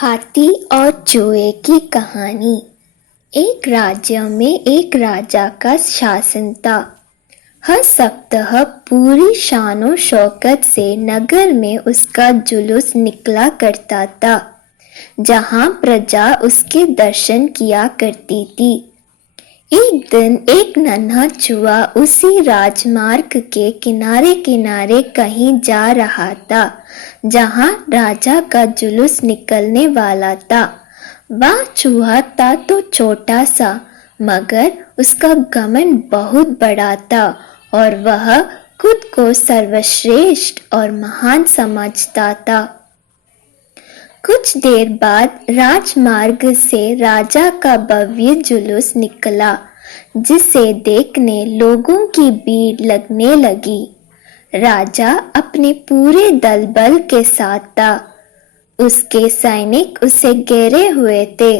हाथी और चूहे की कहानी। एक राज्य में एक राजा का शासन था। हर सप्ताह पूरी शानो शौकत से नगर में उसका जुलूस निकला करता था, जहां प्रजा उसके दर्शन किया करती थी। एक दिन एक नन्हा चूहा उसी राजमार्ग के किनारे किनारे कहीं जा रहा था, जहां राजा का जुलूस निकलने वाला था। वह चूहा था तो छोटा सा, मगर उसका घमंड बहुत बड़ा था और वह खुद को सर्वश्रेष्ठ और महान समझता था। कुछ देर बाद राजमार्ग से राजा का भव्य जुलूस निकला, जिसे देखने लोगों की भीड़ लगने लगी। राजा अपने पूरे दल बल के साथ था। उसके सैनिक उसे घेरे हुए थे।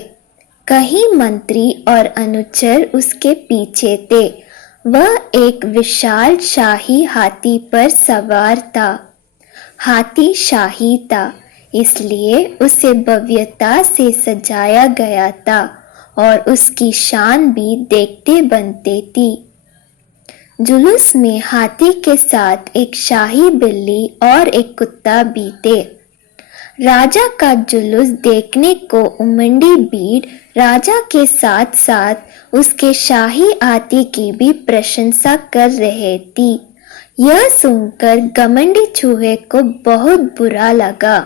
कई मंत्री और अनुचर उसके पीछे थे। वह एक विशाल शाही हाथी पर सवार था। हाथी शाही था, इसलिए उसे भव्यता से सजाया गया था और उसकी शान भी देखते बनते थी। जुलूस में हाथी के साथ एक शाही बिल्ली और एक कुत्ता भी थे। राजा का जुलूस देखने को उमड़ी भीड़ राजा के साथ साथ उसके शाही हाथी की भी प्रशंसा कर रहे थी। यह सुनकर घमंडी चूहे को बहुत बुरा लगा।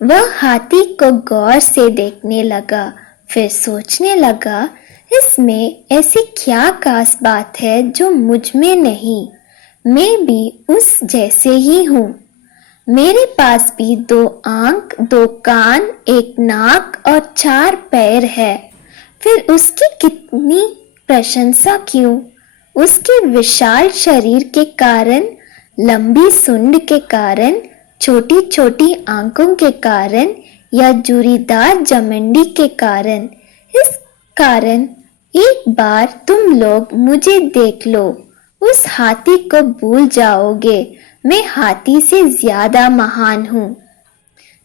वह हाथी को गौर से देखने लगा, फिर सोचने लगा, इसमें ऐसी क्या खास बात है जो मुझ में नहीं। मैं भी उस जैसे ही हूँ। मेरे पास भी 2 आंख, 2 कान, 1 नाक और 4 पैर है। फिर उसकी कितनी प्रशंसा क्यों? उसके विशाल शरीर के कारण, लंबी सूंड के कारण, छोटी छोटी आंखों के कारण या जूरीदार जमंडी के कारण? इस कारण एक बार तुम लोग मुझे देख लो, उस हाथी को भूल जाओगे। मैं हाथी से ज्यादा महान हूँ।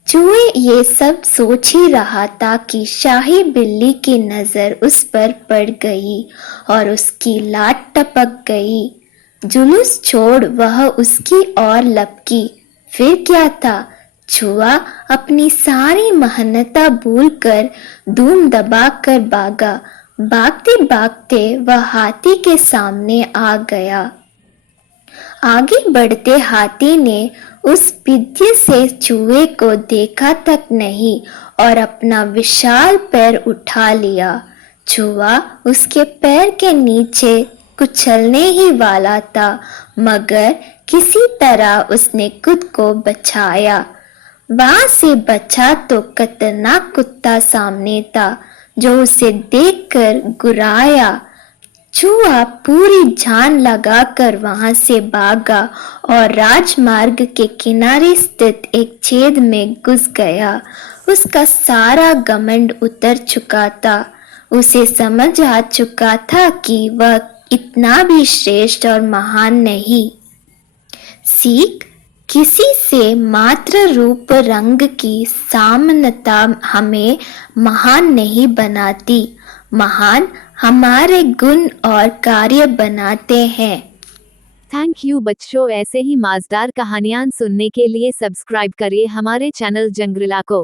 चूहे ये सब सोच ही रहा था कि शाही बिल्ली की नजर उस पर पड़ गई और उसकी लात टपक गई। जुलूस छोड़ वह उसकी ओर लपकी। फिर क्या था? चूहा अपनी सारी महानता भूलकर धूम दबाकर भागा। भागते भागते वह हाथी के सामने आ गया। आगे बढ़ते हाथी ने उस विद्य से चूहे को देखा तक नहीं और अपना विशाल पैर उठा लिया। चूहा उसके पैर के नीचे कुचलने ही वाला था, मगर किसी तरह उसने खुद को बचाया। वहां से बचा तो खतरनाक कुत्ता सामने था, जो उसे देखकर गुर्राया। चूहा पूरी जान लगाकर वहां से भागा और राजमार्ग के किनारे स्थित एक छेद में घुस गया। उसका सारा घमंड उतर चुका था। उसे समझ आ चुका था कि वह इतना भी श्रेष्ठ और महान नहीं। सीख: किसी से मात्र रूप रंग की समानता हमें महान नहीं बनाती, महान हमारे गुण और कार्य बनाते हैं। थैंक यू बच्चों। ऐसे ही मजेदार कहानियां सुनने के लिए सब्सक्राइब करिए हमारे चैनल जंगरिला को।